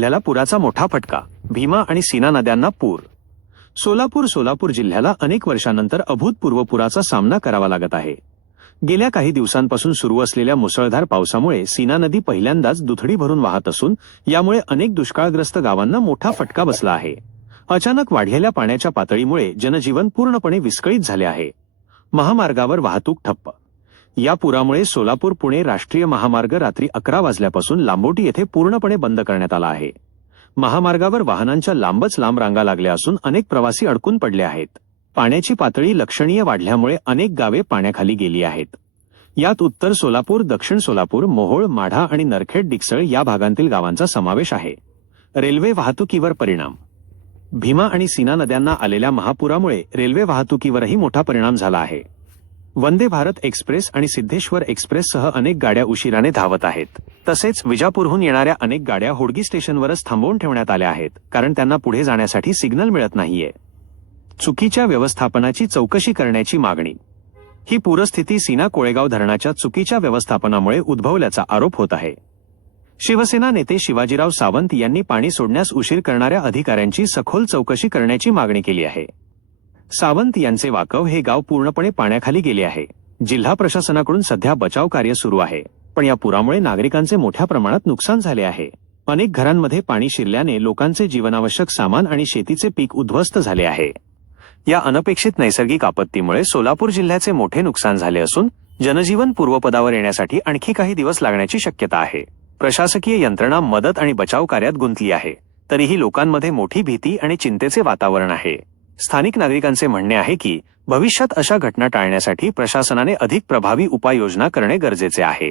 जिल्ह्याला पुराचा मोठा फटका. भीमा आणि सीना नद्यांना पूर. सोलापूर जिल्ह्याला अनेक वर्षांनंतर अभूतपूर्व पुराचा सामना करावा लागत आहे. गेल्या काही दिवसांपासून सुरू असलेल्या मुसळधार पावसामुळे सीना नदी पहिल्यांदाच दुथडी भरून वाहत असून यामुळे अनेक दुष्काळग्रस्त गावांना मोठा फटका बसला आहे. अचानक वाढलेल्या पाण्याच्या पातळीमुळे जनजीवन पूर्णपणे विस्कळीत झाले आहे. महामार्गावर वाहतूक ठप्प. या पुरामुळे सोलापूर पुणे राष्ट्रीय महामार्ग रात्री 11 वाजल्यापासून लांबोटी येथे पूर्णपणे बंद करण्यात आला आहे. महामार्गावर वाहनांच्या लांबच लांब रांगा लागल्या असून अनेक प्रवासी अडकून पडले आहेत. पाण्याची पातळी लक्षणीय वाढल्यामुळे अनेक गावे पाण्याखाली गेली आहेत. यात उत्तर सोलापूर, दक्षिण सोलापूर, मोहोळ, माढा आणि नरखेड डिकसळ या भागांतील गावांचा समावेश आहे. रेल्वे वाहतुकीवर परिणाम. भीमा आणि सीना नद्यांना आलेल्या महापुरामुळे रेल्वे वाहतुकीवरही मोठा परिणाम झाला आहे. वंदे भारत एक्सप्रेस आणि सिद्धेश्वर एक्सप्रेससह अनेक गाड्या उशिराने धावत आहेत. तसेच विजापूरहून येणाऱ्या अनेक गाड्या होडगी स्टेशनवरच थांबवून ठेवण्यात आल्या आहेत, कारण त्यांना पुढे जाण्यासाठी सिग्नल मिळत नाहीये. चुकीच्या व्यवस्थापनाची चौकशी करण्याची मागणी. ही पूरस्थिती सीना कोळेगाव धरणाच्या चुकीच्या व्यवस्थापनामुळे उद्भवल्याचा आरोप होत आहे. शिवसेना नेते शिवाजीराव सावंत यांनी पाणी सोडण्यास उशीर करणाऱ्या अधिकाऱ्यांची सखोल चौकशी करण्याची मागणी केली आहे. सावंत यांचे वाकव हे गाव पूर्णपणे पाण्याखाली गेले आहे. जिल्हा प्रशासनाकडून सध्या बचाव कार्य सुरू आहे, पण या पुरामुळे नागरिकांचे मोठ्या प्रमाणात नुकसान झाले आहे. अनेक घरांमध्ये पाणी शिरल्याने लोकांचे जीवनावश्यक सामान आणि शेतीचे पीक उद्ध्वस्त झाले आहे. या अनपेक्षित नैसर्गिक आपत्तीमुळे सोलापूर जिल्ह्याचे मोठे नुकसान झाले असून जनजीवन पूर्वपदावर येण्यासाठी आणखी काही दिवस लागण्याची शक्यता आहे. प्रशासकीय यंत्रणा मदत आणि बचाव कार्यात गुंतली आहे, तरीही लोकांमध्ये मोठी भीती आणि चिंतेचे वातावरण आहे. स्थानिक नागरिकांचे म्हणणे आहे की भविष्यात अशा घटना टाळण्यासाठी प्रशासनाने अधिक प्रभावी उपाययोजना करणे गरजेचे आहे.